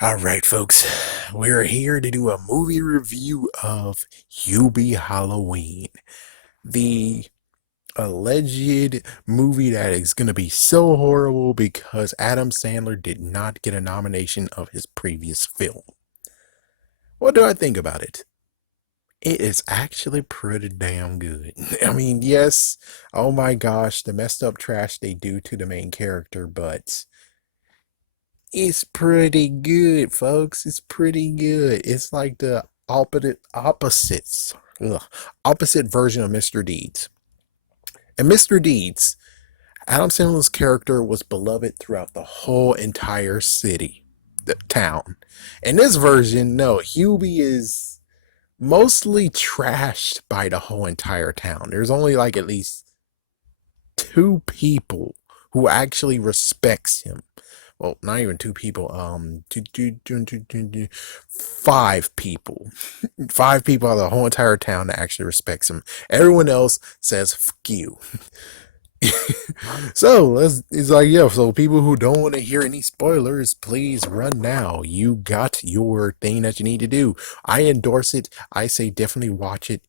All right, folks, we're here to do a movie review of Hubie Halloween, the alleged movie that is going to be so horrible because Adam Sandler did not get a nomination of his previous film. What do I think about it? It is actually pretty damn good. I mean, yes, oh my gosh, the messed up trash they do to the main character, but it's pretty good, folks. It's pretty good. It's like the opposites, ugh, opposite version of Mr. Deeds. And Mr. Deeds, Adam Sandler's character was beloved throughout the whole entire city, the town. In this version, no, Hubie is mostly trashed by the whole entire town. There's only like at least two people who actually respects him. Well, not even two people. Five people. Five people out of the whole entire town that actually respects him. Everyone else says "fuck you." So it's like, yeah. So people who don't want to hear any spoilers, please run now. You got your thing that you need to do. I endorse it. I say definitely watch it.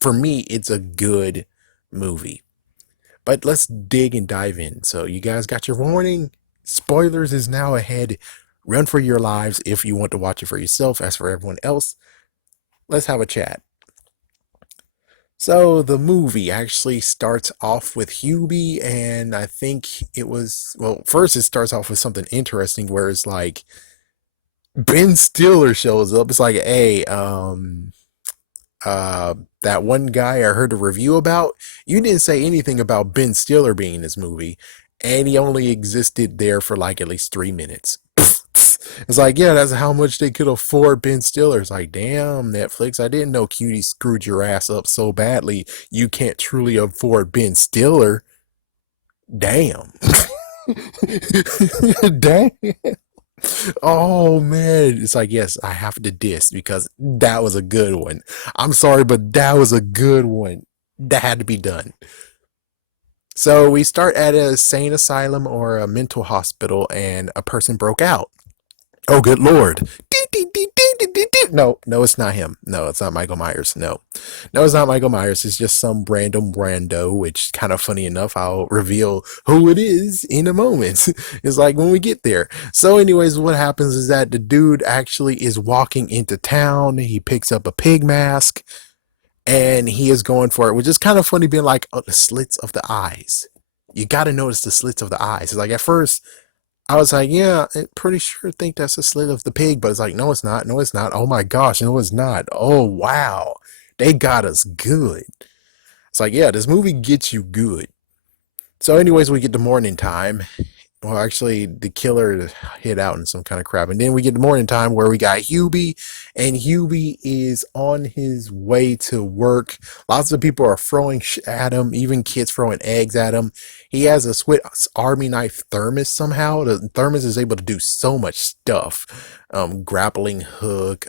For me, it's a good movie. But let's dig and dive in. So you guys got your warning. Spoilers is now ahead. Run for your lives if you want to watch it for yourself. As for everyone else, let's have a chat. So the movie actually starts off with Hubie, and I think first it starts off with something interesting where it's like Ben Stiller shows up. It's like, hey, that one guy I heard a review about, you didn't say anything about Ben Stiller being in this movie, and he only existed there for like at least 3 minutes. It's like, yeah, that's how much they could afford Ben Stiller. It's like, damn, Netflix, I didn't know Cutie screwed your ass up so badly you can't truly afford Ben Stiller. Damn. Damn. Oh man, it's like, yes, I have to diss because that was a good one. I'm sorry, but that was a good one. That had to be done. So we start at a sane asylum or a mental hospital, and a person broke out. Oh, good lord. No, no, it's not him. No, it's not Michael Myers. No, no, it's not Michael Myers. It's just some random rando, which kind of funny enough. I'll reveal who it is in a moment. It's like when we get there. So, anyways, what happens is that the dude actually is walking into town. He picks up a pig mask and he is going for it, which is kind of funny being like, oh, the slits of the eyes. You got to notice the slits of the eyes. It's like at first, I was like, yeah, I'm pretty sure think that's a slit of the pig, but it's like, no, it's not. No, it's not. Oh my gosh, no, it's not. Oh wow. They got us good. It's like, yeah, this movie gets you good. So, anyways, we get to morning time. Well, actually, the killer hid out in some kind of crap. And then we get to morning time where we got Hubie, and Hubie is on his way to work. Lots of people are throwing at him, even kids throwing eggs at him. He has a Swiss Army knife thermos somehow. The thermos is able to do so much stuff. Grappling hook,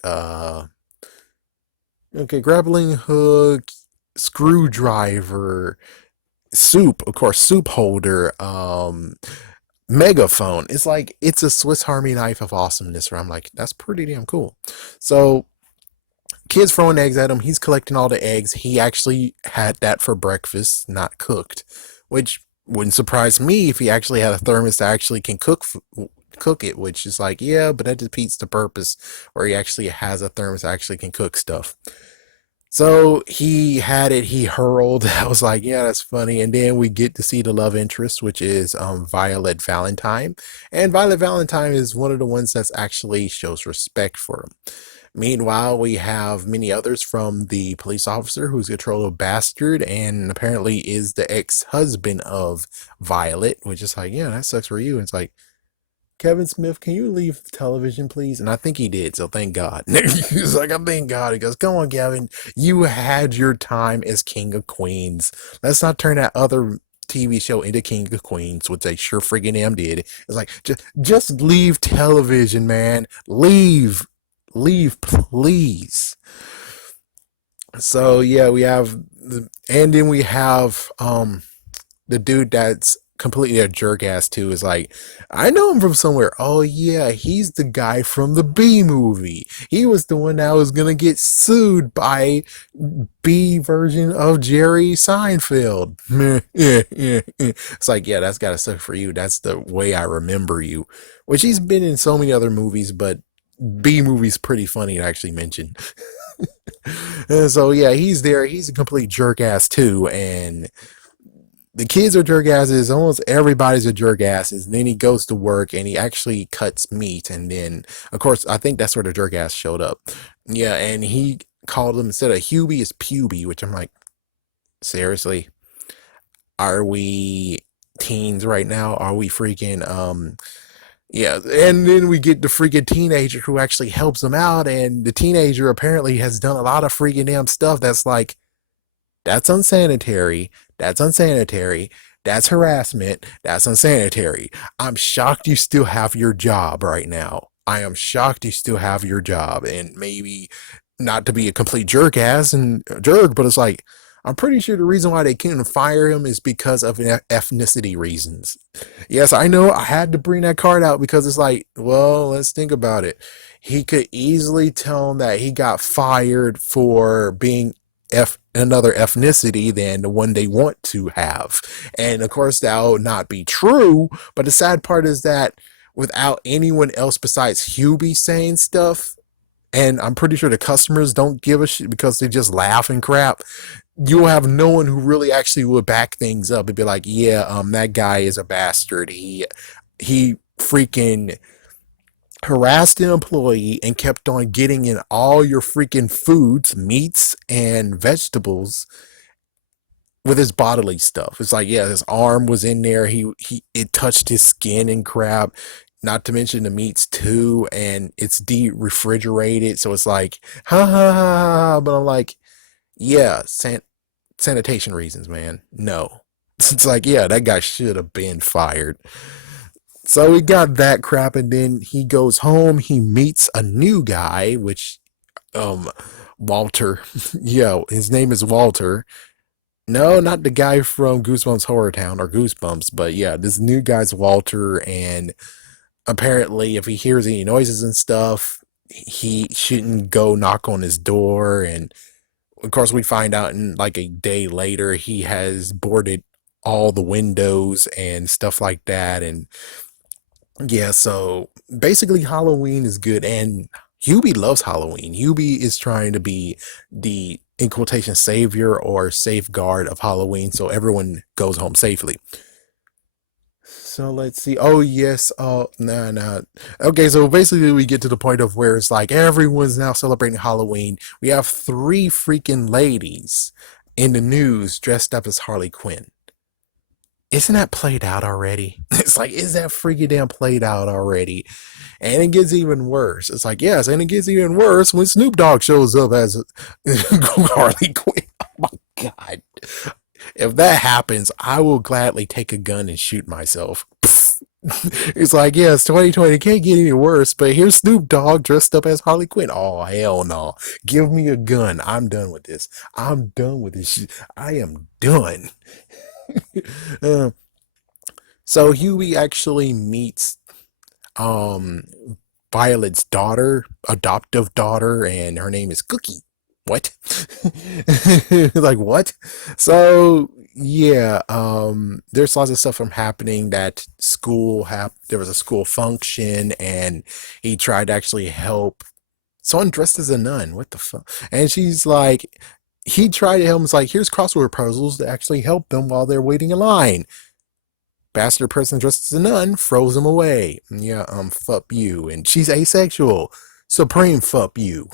grappling hook, screwdriver, soup, of course, soup holder, megaphone. It's like it's a Swiss Army knife of awesomeness where I'm like, that's pretty damn cool. So kids throwing eggs at him, he's collecting all the eggs. He actually had that for breakfast, not cooked, which wouldn't surprise me if he actually had a thermos that actually can cook it, which is like, yeah, but that defeats the purpose where he actually has a thermos that actually can cook stuff. So he had it, he hurled. I was like, yeah, that's funny. And then we get to see the love interest, which is Violet Valentine. And Violet Valentine is one of the ones that's actually shows respect for him. Meanwhile, we have many others from the police officer who's a total bastard and apparently is the ex-husband of Violet, which is like, yeah, that sucks for you. And it's like, Kevin Smith, can you leave television, please? And I think he did, so thank God. He's like, I thank God. He goes, come on, Kevin. You had your time as King of Queens. Let's not turn that other TV show into King of Queens, which they sure friggin' damn did. It's like, just leave television, man. Leave. Leave, please. So, yeah, we have, and then we have the dude that's completely a jerk ass too. Is like, I know him from somewhere. Oh yeah, he's the guy from the B movie. He was the one that was gonna get sued by B version of Jerry Seinfeld. It's like, yeah, that's gotta suck for you. That's the way I remember you. Which he's been in so many other movies, but B movie's pretty funny to actually mention. And so yeah, he's there. He's a complete jerk ass too, and the kids are jerk asses. Almost everybody's a jerk asses. And then he goes to work and he actually cuts meat. And then, of course, I think that's where the jerk ass showed up. Yeah, and he called him instead of Hubie, is Puby, which I'm like, seriously, are we teens right now? Are we freaking yeah, and then we get the freaking teenager who actually helps him out, and the teenager apparently has done a lot of freaking damn stuff that's like, that's unsanitary. That's unsanitary. That's harassment. That's unsanitary. I'm shocked you still have your job right now. I am shocked you still have your job. And maybe not to be a complete jerk ass and jerk, but it's like, I'm pretty sure the reason why they couldn't fire him is because of ethnicity reasons. Yes, I know I had to bring that card out because it's like, well, let's think about it. He could easily tell him that he got fired for being another ethnicity than the one they want to have. And of course, that would not be true. But the sad part is that without anyone else besides Hubie saying stuff, and I'm pretty sure the customers don't give a shit because they just laugh and crap, you'll have no one who really actually will back things up and be like, yeah, that guy is a bastard. He freaking harassed an employee and kept on getting in all your freaking foods, meats and vegetables with his bodily stuff. It's like, yeah, his arm was in there. He it touched his skin and crap. Not to mention the meats too, and it's de-refrigerated, so it's like, ha ha ha ha. But I'm like, yeah, sanitation reasons, man. No, it's like, yeah, that guy should have been fired. So we got that crap, and then he goes home. He meets a new guy, which um Walter. Yeah, his name is Walter. No, not the guy from Goosebumps Horror Town or Goosebumps, but yeah, this new guy's Walter, and apparently, if he hears any noises and stuff, he shouldn't go knock on his door. And of course, we find out in like a day later, he has boarded all the windows and stuff like that. And yeah, so basically Halloween is good, and Hubie loves Halloween. Hubie is trying to be the, in quotation, savior or safeguard of Halloween so everyone goes home safely. So let's see. Oh yes. Oh no, no. Okay, so basically we get to the point of where it's like everyone's now celebrating Halloween. We have three freaking ladies in the news dressed up as Harley Quinn. Isn't that played out already? It's like, is that freaking damn played out already? And it gets even worse. It's like, yes, and it gets even worse when Snoop Dogg shows up as Harley Quinn. Oh my god. If that happens, I will gladly take a gun and shoot myself. It's like, yes, 2020 can't get any worse, but here's Snoop Dogg dressed up as Harley Quinn. Oh, hell no. Give me a gun. I'm done with this. I'm done with this shit. I am done. uh, so Huey actually meets um Violet's daughter, adoptive daughter, and her name is Cookie. What? Like what? So yeah, there's lots of stuff from happening that there was a school function, and he tried to actually help someone dressed as a nun. What the fuck? And she's like, he tried to help him. It's like, here's crossword puzzles to actually help them while they're waiting in line. Bastard person dressed as a nun throws him away. Yeah, fuck you. And she's asexual. Supreme fuck you.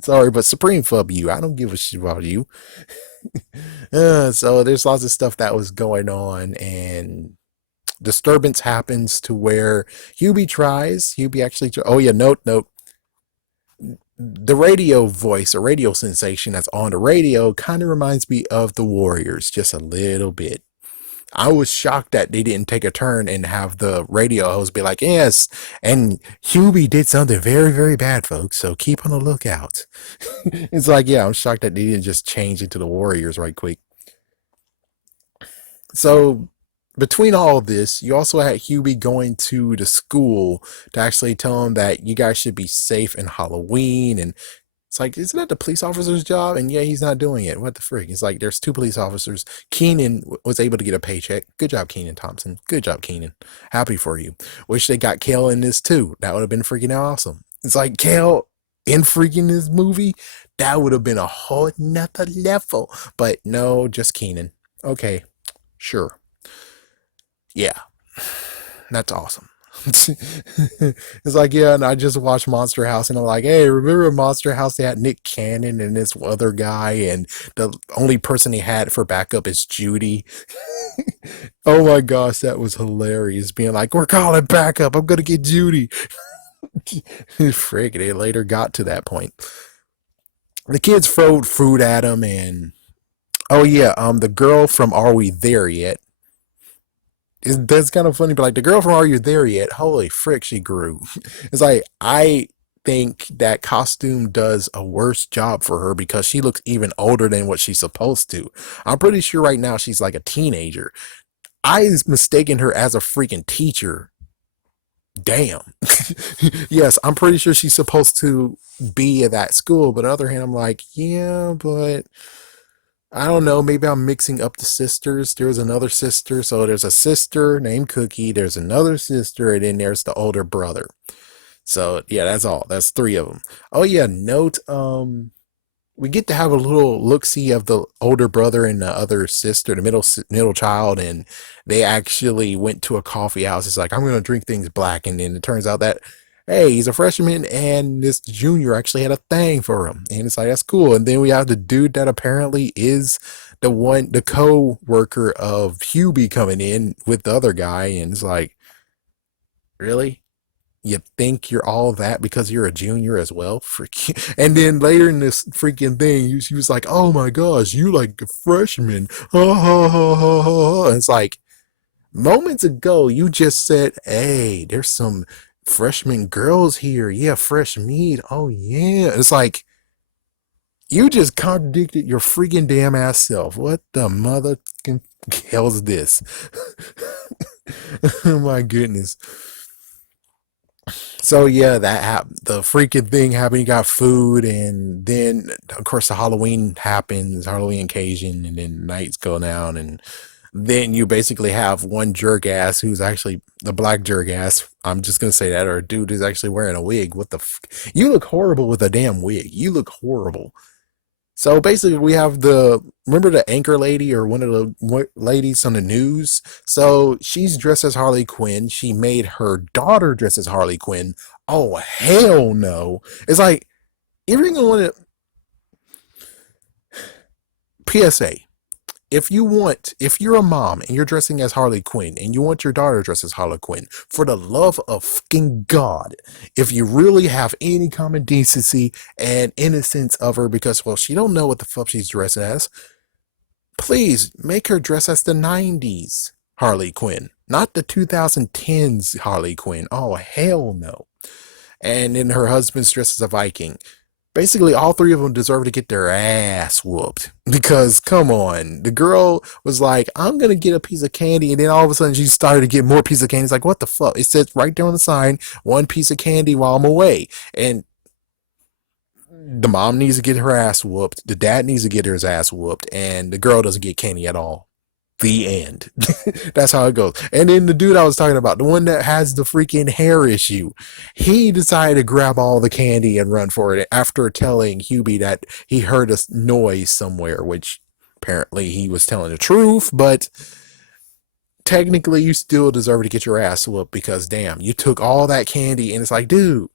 Sorry, but Supreme fuck you. I don't give a shit about you. So there's lots of stuff that was going on, and disturbance happens to where Hubie actually, oh yeah, note. The radio voice, a radio sensation that's on the radio, kind of reminds me of the Warriors just a little bit. I was shocked that they didn't take a turn and have the radio host be like, yes, and Hubie did something very, very bad, folks, so keep on the lookout. It's like, yeah, I'm shocked that they didn't just change into the Warriors right quick. So between all of this, you also had Hubie going to the school to actually tell him that you guys should be safe in Halloween. And it's like, isn't that the police officer's job? And yeah, he's not doing it. What the freak? It's like, there's two police officers. Keenan was able to get a paycheck. Good job, Keenan Thompson. Good job, Keenan. Happy for you. Wish they got Kale in this too. That would have been freaking awesome. It's like, Kale in freaking this movie, that would have been a whole nother level. But no, just Keenan. Okay, sure. Yeah, that's awesome. It's like, yeah, and I just watched Monster House, and I'm like, hey, remember Monster House? They had Nick Cannon and this other guy, and the only person he had for backup is Judy. Oh my gosh, that was hilarious. Being like, we're calling backup. I'm gonna get Judy. Frick, they later got to that point. The kids throwed food at him, and oh yeah, the girl from Are We There Yet? That's kind of funny, but like the girl from Are You There Yet? Holy frick, she grew. It's like I think that costume does a worse job for her because she looks even older than what she's supposed to. I'm pretty sure right now she's like a teenager. I was mistaken her as a freaking teacher. Damn. Yes, I'm pretty sure she's supposed to be at that school, but on the other hand, I'm like, yeah, but I don't know. Maybe I'm mixing up the sisters. There's another sister. So there's a sister named Cookie. There's another sister. And then there's the older brother. So yeah, that's all. That's three of them. Oh yeah, note, we get to have a little look see of the older brother and the other sister, the middle child, and they actually went to a coffee house. It's like, I'm gonna drink things black, and then it turns out that hey, he's a freshman, and this junior actually had a thing for him, and it's like that's cool. And then we have the dude that apparently is the co-worker of Hubie coming in with the other guy, and it's like, really? You think you're all that because you're a junior as well? Freaking. And then later in this freaking thing, she was like, "Oh my gosh, you like a freshman?" Ha ha ha ha ha. And it's like moments ago, you just said, "Hey, there's some freshman girls here. Yeah, fresh meat. Oh yeah." It's like you just contradicted your freaking damn ass self. What the mother hell's this? Oh my goodness. So yeah, the freaking thing happened. You got food, and then of course the Halloween happens, Halloween occasion, and then nights go down, and then you basically have one jerk ass who's actually the black jerk ass. I'm just gonna say that, or a dude who's actually wearing a wig. What the? You look horrible with a damn wig. You look horrible. So basically, we have remember the anchor lady or one of the ladies on the news. So she's dressed as Harley Quinn. She made her daughter dress as Harley Quinn. Oh hell no! It's like even going to PSA. If you're a mom and you're dressing as Harley Quinn and you want your daughter dressed as Harley Quinn, for the love of fucking God, if you really have any common decency and innocence of her, because, well, she don't know what the fuck she's dressed as, please make her dress as the 90s Harley Quinn, not the 2010s Harley Quinn. Oh, hell no. And then her husband's dressed as a Viking. Basically, all three of them deserve to get their ass whooped because, come on, the girl was like, "I'm gonna get a piece of candy," and then all of a sudden she started to get more piece of candy. It's like, what the fuck? It says right there on the sign, one piece of candy while I'm away, and the mom needs to get her ass whooped. The dad needs to get his ass whooped, and the girl doesn't get candy at all. The end. That's how it goes. And then the dude I was talking about, the one that has the freaking hair issue, he decided to grab all the candy and run for it after telling Hubie that he heard a noise somewhere, which apparently he was telling the truth, but technically you still deserve to get your ass whooped because damn, you took all that candy and it's like, dude,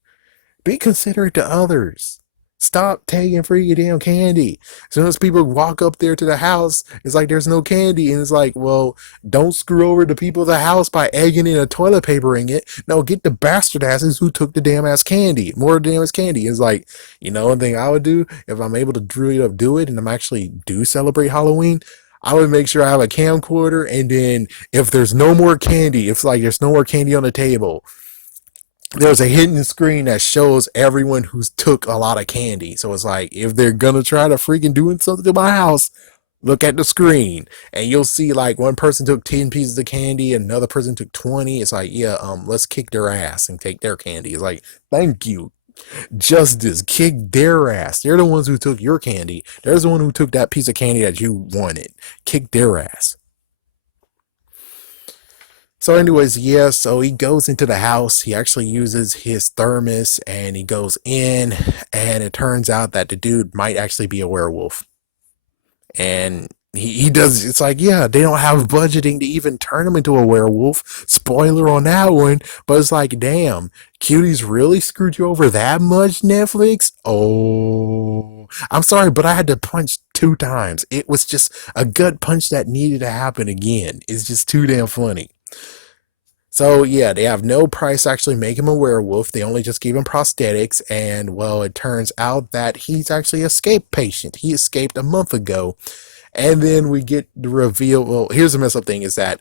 be considerate to others. Stop taking freaking damn candy. As soon as people walk up there to the house, it's like there's no candy. And it's like, well, don't screw over the people of the house by egging in a toilet papering it. No, get the bastard asses who took the damn ass candy. More damn ass candy. It's like, one thing I would do if I'm able to really do it and I'm actually do celebrate Halloween, I would make sure I have a camcorder, and then if there's no more candy, if like there's no more candy on the table, there's a hidden screen that shows everyone who's took a lot of candy. So it's like if they're gonna try to freaking do something to my house, Look at the screen, and you'll see like one person took 10 pieces of candy, another person took 20. It's like, yeah, let's kick their ass and take their candy. It's like, thank you, justice, kick their ass. They're the ones who took your candy. There's the one who took that piece of candy that you wanted. Kick their ass. So, anyways, yeah, so he goes into the house. He actually uses his thermos and he goes in, and it turns out that the dude might actually be a werewolf. And he does, it's like, yeah, they don't have budgeting to even turn him into a werewolf. Spoiler on that one. But it's like, damn, cuties really screwed you over that much, Netflix? Oh, I'm sorry, but I had to punch 2 times. It was just a gut punch that needed to happen again. It's just too damn funny. So yeah, they have no price to actually make him a werewolf. They only just gave him prosthetics, and well, it turns out that he's actually a escape patient. He escaped a month ago, and then we get the reveal. Well, here's the mess up thing: is that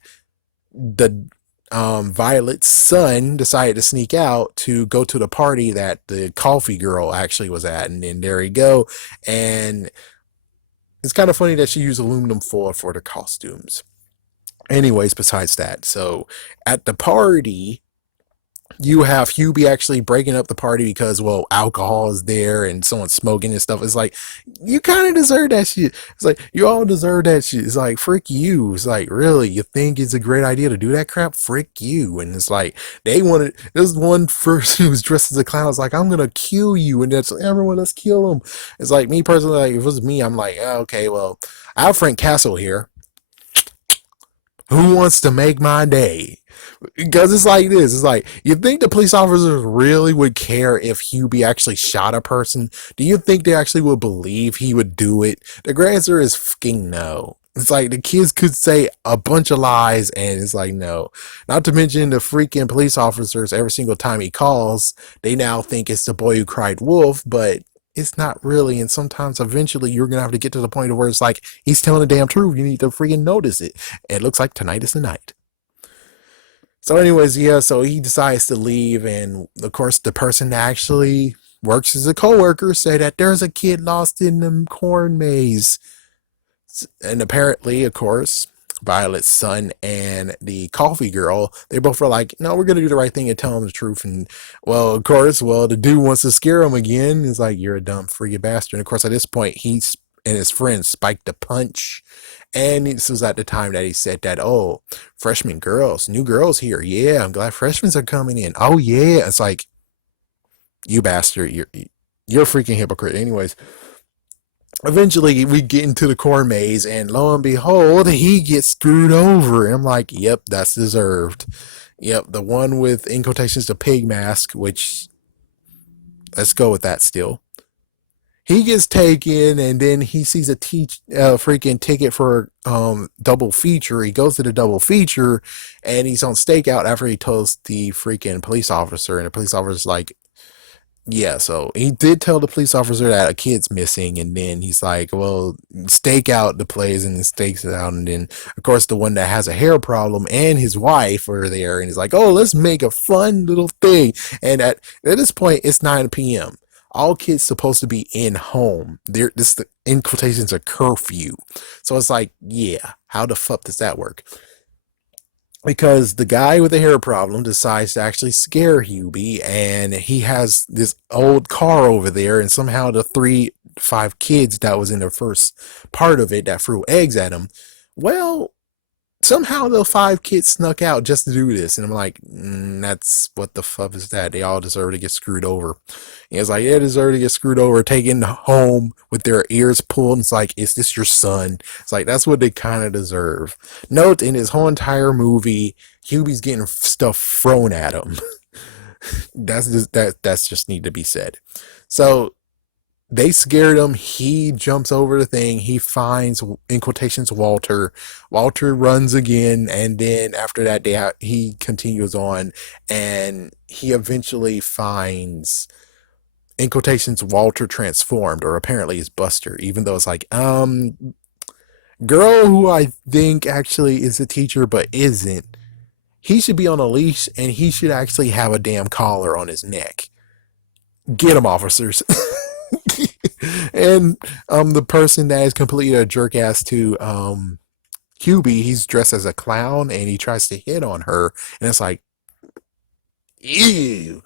the Violet's son decided to sneak out to go to the party that the coffee girl actually was at, and then there you go. And it's kind of funny that she used aluminum foil for the costumes. Anyways, besides that, so at the party, you have Hubie actually breaking up the party because, well, alcohol is there and someone's smoking and stuff. It's like, you kind of deserve that shit. It's like, you all deserve that shit. It's like, frick you. It's like, really? You think it's a great idea to do that crap? Frick you. And it's like, they wanted, there's one person who was dressed as a clown. It's like, I'm going to kill you. And that's everyone, let's kill him. It's like, me personally, like, if it was me, I'm like, oh, okay, well, I have Frank Castle here. Who wants to make my day? Because it's like this. It's like, you think the police officers really would care if Hubie actually shot a person? Do you think they actually would believe he would do it? The answer is fucking no. It's like the kids could say a bunch of lies, and it's like, no. Not to mention the freaking police officers, every single time he calls, they now think it's the boy who cried wolf, but it's not really. And sometimes eventually you're going to have to get to the point where it's like, he's telling the damn truth. You need to freaking notice it. And it looks like tonight is the night. So, anyways, yeah, so he decides to leave, and of course, the person that actually works as a coworker said that there's a kid lost in the corn maze. And apparently, of course, Violet's son and the coffee girl, they both were like, no, we're gonna do the right thing and tell him the truth. And well, of course, well, the dude wants to scare him again. He's like, you're a dumb freaking bastard. And of course, at this point, he's and his friend spiked a punch. And this was at the time that he said that, oh, freshman girls, new girls here. Yeah, I'm glad freshmen are coming in. Oh yeah. It's like, you bastard, you're a freaking hypocrite. Anyways, eventually we get into the core maze, and lo and behold, he gets screwed over. I'm like, yep, that's deserved. Yep, the one with, in quotations, the pig mask, which, let's go with that still. He gets taken, and then he sees a freaking ticket for double feature. He goes to the double feature, and he's on stakeout after he tells the freaking police officer, and the police officer's like, yeah, so he did tell the police officer that a kid's missing, and then he's like, well, stake out the place, and then stakes it out, and then, of course, the one that has a hair problem and his wife are there, and he's like, oh, let's make a fun little thing. And at this point, it's 9 p.m. All kids supposed to be in home. This, in quotations, a curfew. So it's like, yeah, how the fuck does that work? Because the guy with the hair problem decides to actually scare Hubie, and he has this old car over there, and somehow the 5 kids that was in the first part of it that threw eggs at him, well, somehow the 5 kids snuck out just to do this. And I'm like, that's, what the fuck is that? They all deserve to get screwed over. And it's like, they deserve to get screwed over, taken home with their ears pulled. And it's like, is this your son? It's like, that's what they kind of deserve. Note, in his whole entire movie, Hubie's getting stuff thrown at him. That's just need to be said. So they scared him. He jumps over the thing. He finds, in quotations, Walter. Walter runs again, and then after that, he continues on, and he eventually finds, in quotations, Walter transformed, or apparently is Buster. Even though it's like, girl who I think actually is a teacher but isn't. He should be on a leash, and he should actually have a damn collar on his neck. Get him, officers. And the person that is completely a jerk ass to Hubie, he's dressed as a clown and he tries to hit on her, and it's like, ew.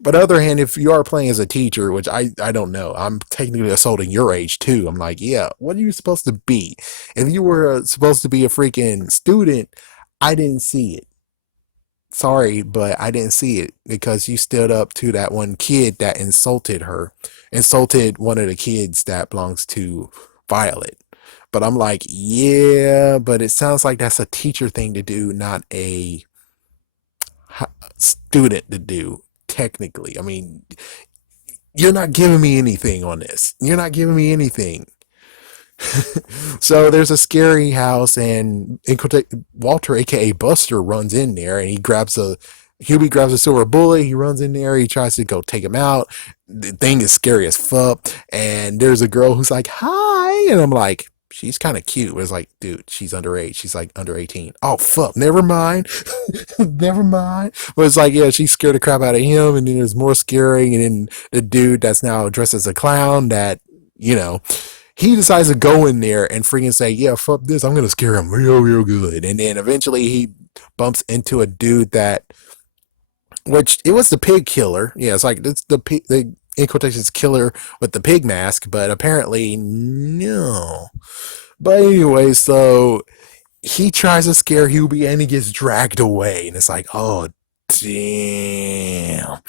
But on the other hand, if you are playing as a teacher, which I don't know, I'm technically assaulting your age too. I'm like, yeah, what are you supposed to be? If you were supposed to be a freaking student, I didn't see it. Sorry, but I didn't see it because you stood up to that one kid that insulted her, insulted one of the kids that belongs to Violet. But I'm like, yeah, but it sounds like that's a teacher thing to do, not a student to do, technically. I mean, you're not giving me anything on this. You're not giving me anything. So there's a scary house, and Walter, aka Buster, runs in there, and Hubie grabs a silver bullet. He runs in there. He tries to go take him out. The thing is scary as fuck. And there's a girl who's like, "Hi," and I'm like, she's kind of cute. But it's like, dude, she's underage. She's like under 18. Oh fuck, never mind, never mind. But it's like, yeah, she scared the crap out of him, and then there's more scaring, and then the dude that's now dressed as a clown that you know he decides to go in there and freaking say, yeah, fuck this, I'm gonna scare him real good. And then eventually he bumps into a dude that, which it was the pig killer. Yeah, it's like it's the in quotations killer with the pig mask, but apparently no. But anyway, so he tries to scare Hubie and he gets dragged away, and it's like, oh damn.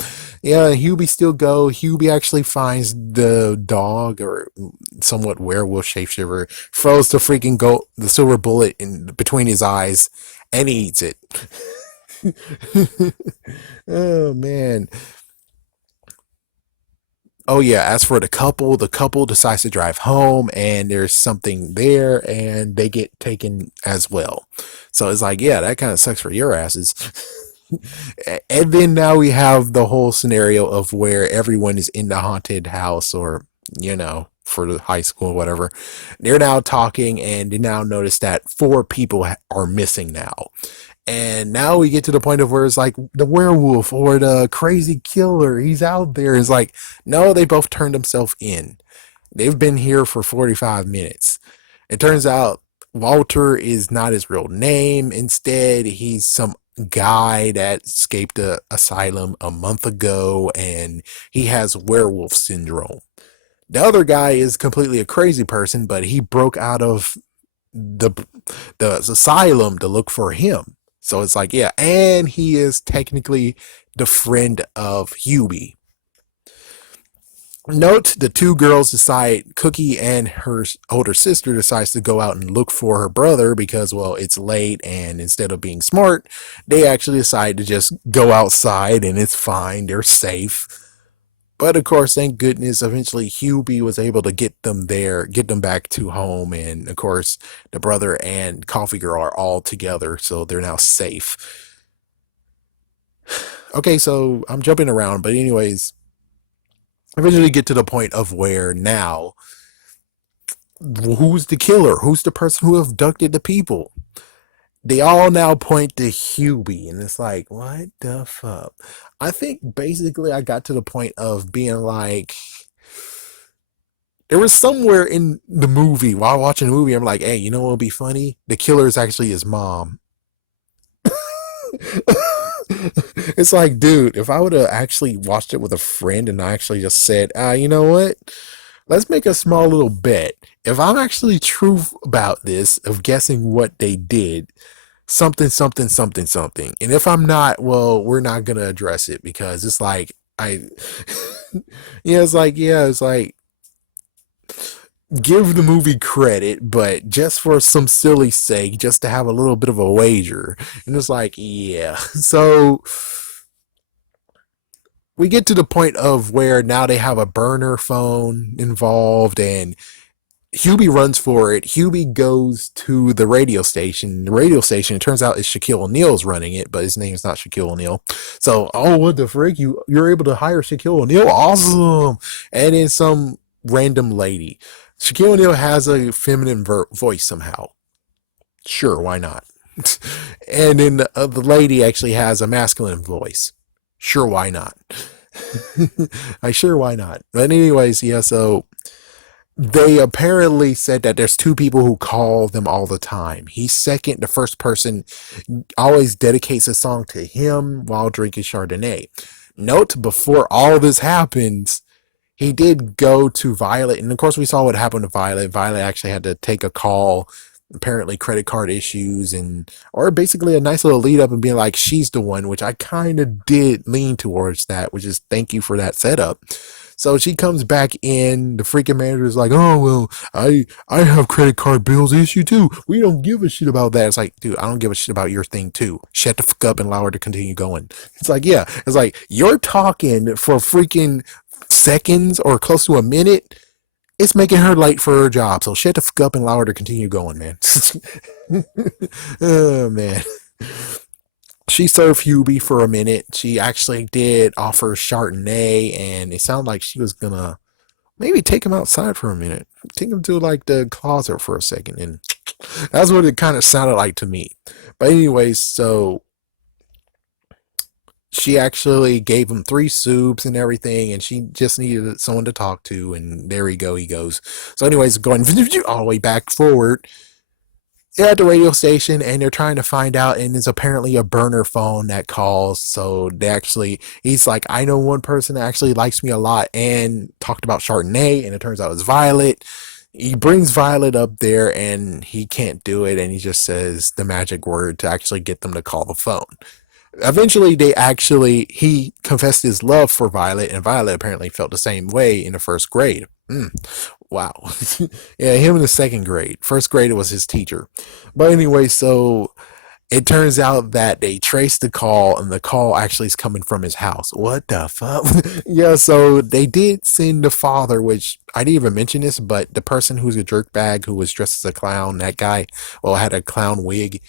Yeah, Hubie still go. Hubie actually finds the dog or somewhat werewolf shapeshifter, throws the silver bullet in between his eyes, and eats it. Oh man. Oh yeah, as for the couple decides to drive home and there's something there and they get taken as well. So it's like, yeah, that kind of sucks for your asses. And then now we have the whole scenario of where everyone is in the haunted house, or for the high school or whatever. They're now talking and they now notice that four people are missing now. And now we get to the point of where it's like the werewolf or the crazy killer, he's out there. It's like, no, they both turned themselves in. They've been here for 45 minutes. It turns out Walter is not his real name. Instead, he's some guy that escaped the asylum a month ago and he has werewolf syndrome. The other guy is completely a crazy person, but he broke out of the the asylum to look for him. So it's like, yeah, and he is technically the friend of Hubie. Note the two girls decide, Cookie and her older sister decides to go out and look for her brother because, well, it's late, and instead of being smart, they actually decide to just go outside and it's fine, they're safe. But of course, thank goodness, eventually Hubie was able to get them there, get them back to home, and of course, the brother and Coffee Girl are all together, so they're now safe. Okay, so I'm jumping around, but anyways, eventually get to the point of where now, who's the killer? Who's the person who abducted the people? They all now point to Hubie, and it's like, what the fuck? I think basically I got to the point of being like, there was somewhere in the movie while watching the movie, I'm like, hey, you know what would be funny? The killer is actually his mom. It's like, dude, if I would have actually watched it with a friend and I actually just said, you know what? Let's make a small little bet. If I'm actually true about this, of guessing what they did, something, something, something, something. And if I'm not, well, we're not going to address it because it's like, yeah, it's like, give the movie credit, but just for some silly sake, just to have a little bit of a wager. And it's like, yeah. So we get to the point of where now they have a burner phone involved and Hubie runs for it. Hubie goes to the radio station. The radio station, it turns out, is Shaquille O'Neal's running it, but his name is not Shaquille O'Neal. So, oh, what the frick? You're able to hire Shaquille O'Neal? Awesome! And then some random lady. Shaquille O'Neal has a feminine voice somehow. Sure, why not? And then the lady actually has a masculine voice. Sure, why not? Sure, why not? But anyways, yeah, so They apparently said that there's two people who call them all the time. He's second. The first person always dedicates a song to him while drinking Chardonnay. Note, before all this happens, he did go to Violet, and of course we saw what happened to Violet. Violet actually had to take a call, apparently credit card issues, and or basically a nice little lead up and being like she's the one, which I kind of did lean towards that, which is thank you for that setup. So she comes back in. The freaking manager is like, "Oh well, I have credit card bills issue too. We don't give a shit about that." It's like, dude, I don't give a shit about your thing too. Shut the fuck up and allow her to continue going. It's like, yeah, it's like you're talking for freaking seconds or close to a minute. It's making her late for her job. So shut the fuck up and allow her to continue going, man. Oh man. She served Hubie for a minute. She actually did offer Chardonnay, and it sounded like she was gonna maybe take him outside for a minute, take him to like the closet for a second, and that's what it kind of sounded like to me. But anyways, so she actually gave him three soups and everything, and she just needed someone to talk to, and there he go, he goes. So, anyways, going all the way back forward, they're at the radio station and they're trying to find out, and it's apparently a burner phone that calls. So they actually, he's like, I know one person that actually likes me a lot and talked about Chardonnay, and it turns out it's Violet. He brings Violet up there and he can't do it, and he just says the magic word to actually get them to call the phone. Eventually, he confessed his love for Violet, and Violet apparently felt the same way in the first grade. Wow. Yeah, him in the second grade. First grade, it was his teacher. But anyway, so it turns out that they traced the call, and the call actually is coming from his house. What the fuck? Yeah, so they did send the father, which I didn't even mention this, but the person who's a jerkbag who was dressed as a clown, that guy, well, had a clown wig.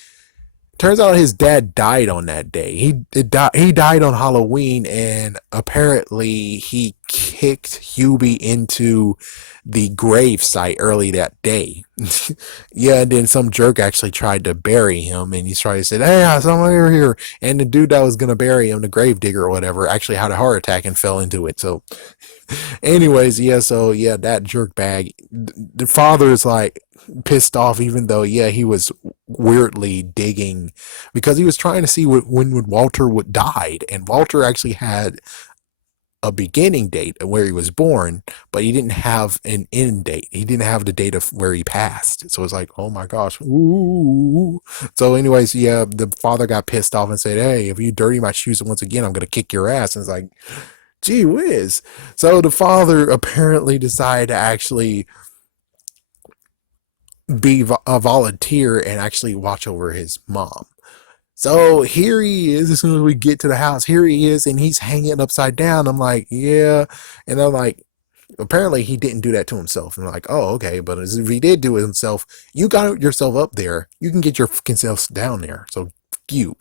Turns out his dad died on that day. He died on Halloween, and apparently he kicked Hubie into the grave site early that day. Yeah, and then some jerk actually tried to bury him, and he tried to say, "Hey, someone over here." And the dude that was gonna bury him, the grave digger or whatever, actually had a heart attack and fell into it. So anyways, yeah, so yeah, that jerk bag. The father is like pissed off, even though yeah, he was weirdly digging because he was trying to see when Walter would died, and Walter actually had a beginning date of where he was born, but he didn't have an end date. He didn't have the date of where he passed. So it's like, oh my gosh. Ooh. So, anyways, yeah, the father got pissed off and said, "Hey, if you dirty my shoes once again, I'm gonna kick your ass." And it's like, gee whiz. So the father apparently decided to actually be a volunteer and actually watch over his mom. So here he is. As soon as we get to the house, here he is, and he's hanging upside down. I'm like, yeah. And I'm like, apparently he didn't do that to himself. And I'm like, oh, okay. But if he did do it himself, you got yourself up there. You can get your fucking self down there. So you.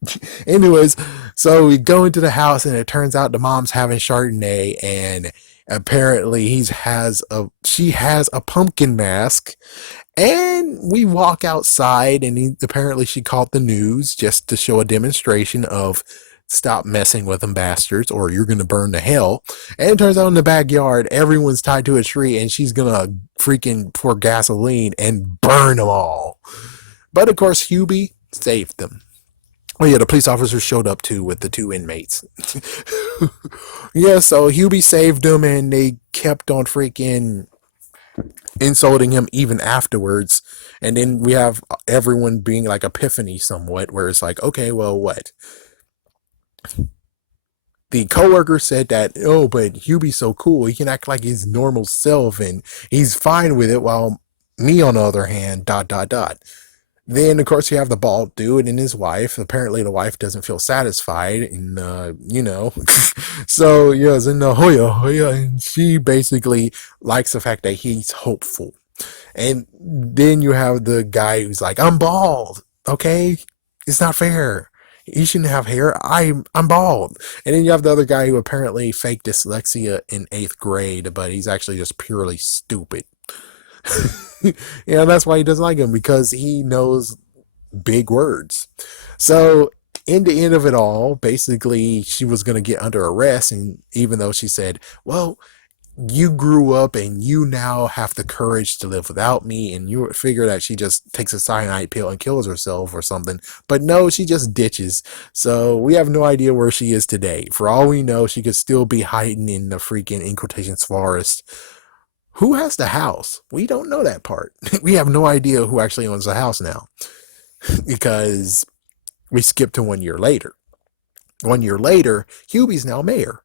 Anyways, so we go into the house, and it turns out the mom's having Chardonnay, and apparently she has a pumpkin mask, and we walk outside, and apparently she called the news just to show a demonstration of stop messing with them bastards or you're going to burn to hell. And it turns out in the backyard, everyone's tied to a tree, and she's going to freaking pour gasoline and burn them all. But of course, Hubie saved them. Oh yeah, the police officer showed up too with the two inmates. Yeah, so Hubie saved them, and they kept on freaking insulting him even afterwards. And then we have everyone being like epiphany somewhat, where it's like, okay, well, what? The coworker said that, oh, but Hubie's so cool, he can act like his normal self, and he's fine with it, while me, on the other hand, dot, dot, dot. Then, of course, you have the bald dude and his wife. Apparently, the wife doesn't feel satisfied, and, so, yes, and Hoya, Hoya, and she basically likes the fact that he's hopeful. And then you have the guy who's like, I'm bald, okay? It's not fair. You shouldn't have hair. I'm bald. And then you have the other guy who apparently faked dyslexia in 8th grade, but he's actually just purely stupid. Yeah, that's why he doesn't like him, because he knows big words. So in the end of it all, basically she was going to get under arrest, and even though she said, well, you grew up and you now have the courage to live without me, and you figure that she just takes a cyanide pill and kills herself or something. But no, she just ditches. So we have no idea where she is today. For all we know, she could still be hiding in the freaking, in quotations, forest. Who has the house? We don't know that part. We have no idea who actually owns the house now, because we skipped to 1 year later. 1 year later, Hubie's now mayor.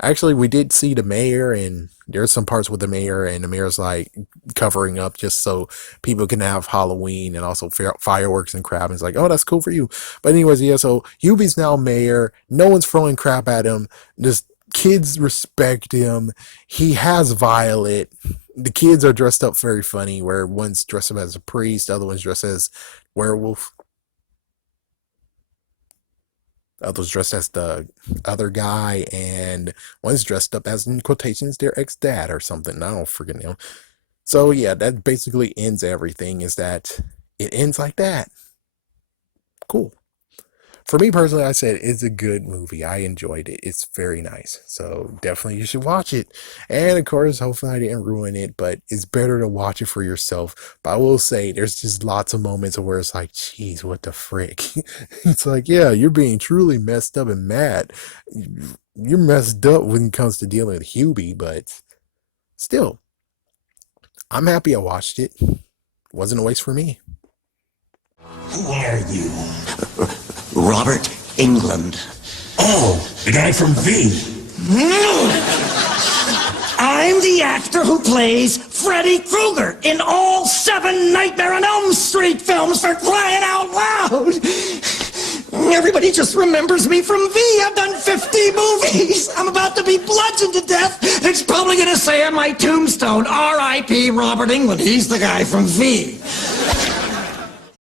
Actually, we did see the mayor, and there's some parts with the mayor, and the mayor's like covering up just so people can have Halloween and also fireworks and crap. And it's like, oh, that's cool for you. But anyways, yeah. So Hubie's now mayor. No one's throwing crap at him. Just kids respect him. He has Violet. The kids are dressed up very funny. Where one's dressed up as a priest, the other one's dressed as werewolf. Others dressed as the other guy, and one's dressed up as, in quotations, their ex-dad or something. I don't freaking know. So yeah, that basically ends everything. Is that it ends like that? Cool. For me personally, I said it's a good movie. I enjoyed it. It's very nice. So definitely you should watch it. And of course, hopefully I didn't ruin it, but it's better to watch it for yourself. But I will say there's just lots of moments where it's like, geez, what the frick? It's like, yeah, you're being truly messed up and mad. You're messed up when it comes to dealing with Hubie, but still, I'm happy I watched it. Wasn't a waste for me. Who are you? Robert Englund. Oh, the guy from V. I'm the actor who plays Freddy Krueger in all 7 Nightmare on Elm Street films, for crying out loud! Everybody just remembers me from V. I've done 50 movies. I'm about to be bludgeoned to death. It's probably going to say on my tombstone, R.I.P. Robert Englund. He's the guy from V.